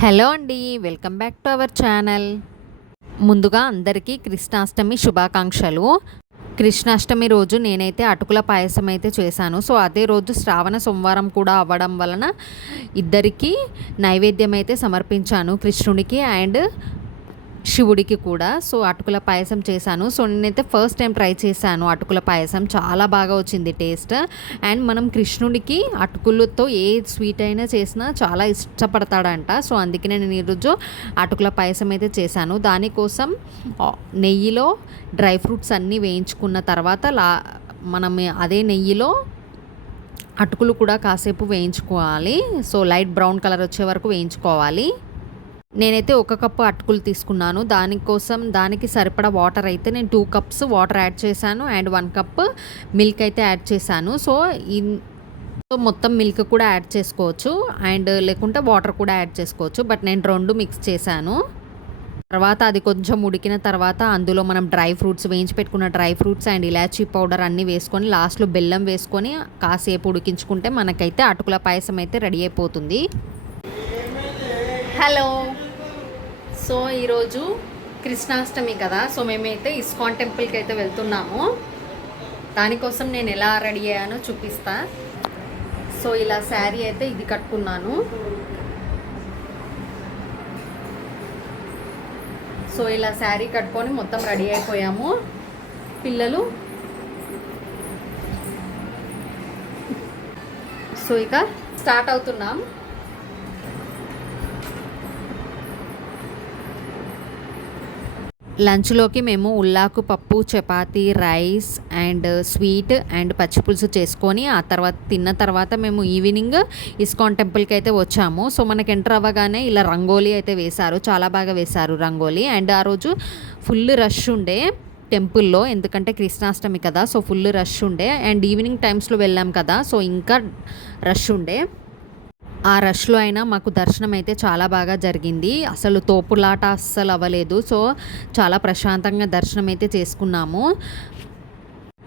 Hello అండి welcome back to our channel. ముందుగా అందరికీ కృష్ణాష్టమి శుభాకాంక్షలు. కృష్ణాష్టమి రోజు నేనైతే అటుకుల పాయసం అయితే చేశాను. సో అదే రోజు శ్రావణ సోమవారం కూడా అవ్వడం వలన ఇద్దరికీ నైవేద్యం అయితే సమర్పించాను కృష్ణుడికి అండ్ శివుడికి కూడా. సో అటుకుల పాయసం చేశాను. సో నేనైతే ఫస్ట్ టైం ట్రై చేశాను అటుకుల పాయసం. చాలా బాగా వచ్చింది టేస్ట్. అండ్ మనం కృష్ణుడికి అటుకులతో ఏ స్వీట్ అయినా చేసినా చాలా ఇష్టపడతాడంట. సో అందుకే నేను ఈరోజు అటుకుల పాయసం అయితే చేశాను. దానికోసం నెయ్యిలో డ్రై ఫ్రూట్స్ అన్నీ వేయించుకున్న తర్వాత లా మనం అదే నెయ్యిలో అటుకులు కూడా కాసేపు వేయించుకోవాలి. సో లైట్ బ్రౌన్ కలర్ వచ్చే వరకు వేయించుకోవాలి. నేనైతే ఒక కప్పు అటుకులు తీసుకున్నాను. దానికోసం దానికి సరిపడా వాటర్ అయితే నేను టూ కప్స్ వాటర్ యాడ్ చేశాను అండ్ వన్ కప్ మిల్క్ అయితే యాడ్ చేశాను. సో ఈ సో మొత్తం మిల్క్ కూడా యాడ్ చేసుకోవచ్చు అండ్ లేకుంటే వాటర్ కూడా యాడ్ చేసుకోవచ్చు. బట్ నేను రెండు మిక్స్ చేశాను. తర్వాత అది కొంచెం ఉడికిన తర్వాత అందులో మనం డ్రై ఫ్రూట్స్ వేయించి పెట్టుకున్న డ్రై ఫ్రూట్స్ అండ్ ఇలాచీ పౌడర్ అన్నీ వేసుకొని లాస్ట్లో బెల్లం వేసుకొని కాసేపు ఉడికించుకుంటే మనకైతే అటుకుల పాయసం అయితే రెడీ అయిపోతుంది. హలో సో ఈరోజు కృష్ణాష్టమి కదా. సో మేమైతే ఇస్కాన్ టెంపుల్కి అయితే వెళ్తున్నాము. దానికోసం నేను ఎలా రెడీ అయ్యానో చూపిస్తా. సో ఇలా శారీ అయితే ఇది కట్టుకున్నాను. సో ఇలా శారీ కట్టుకొని మొత్తం రెడీ అయిపోయాము. పిల్లలు? సో ఇక స్టార్ట్ అవుతున్నాం. లంచ్లోకి మేము ఉల్లాకు పప్పు chapati rice and sweet and పచ్చిపులుసు చేసుకొని ఆ తర్వాత తిన్న తర్వాత మేము ఈవినింగ్ ఇస్కాన్ టెంపుల్కి అయితే వచ్చాము. సో మనకి ఎంటర్ అవ్వగానే ఇలా రంగోలీ అయితే వేశారు. చాలా బాగా వేశారు రంగోలీ. అండ్ ఆ రోజు ఫుల్ రష్ ఉండే టెంపుల్లో ఎందుకంటే కృష్ణాష్టమి కదా సో ఫుల్ రష్ ఉండే అండ్ ఈవినింగ్ టైమ్స్లో వెళ్ళాం కదా సో ఇంకా రష్ ఉండే. ఆ రష్లో అయినా మాకు దర్శనం అయితే చాలా బాగా జరిగింది. అసలు తోపులాట అస్సలు అవ్వలేదు. సో చాలా ప్రశాంతంగా దర్శనం అయితే చేసుకున్నాము.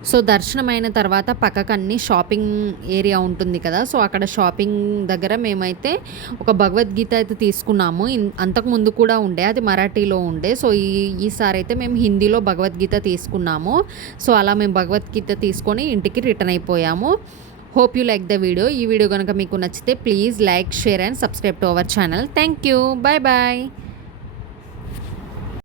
సో దర్శనం అయిన తర్వాత పక్కకు అన్ని షాపింగ్ ఏరియా ఉంటుంది కదా సో అక్కడ షాపింగ్ దగ్గర మేమైతే ఒక భగవద్గీత అయితే తీసుకున్నాము. అంతకుముందు కూడా ఉండే అది మరాఠీలో ఉండే. సో ఈ ఈసారి అయితే మేము హిందీలో భగవద్గీత తీసుకున్నాము. సో అలా మేము భగవద్గీత తీసుకొని ఇంటికి రిటర్న్ అయిపోయాము. Hope you like the video ఈ వీడియో కనుక మీకు నచ్చితే please like share and subscribe to our channel thank you bye bye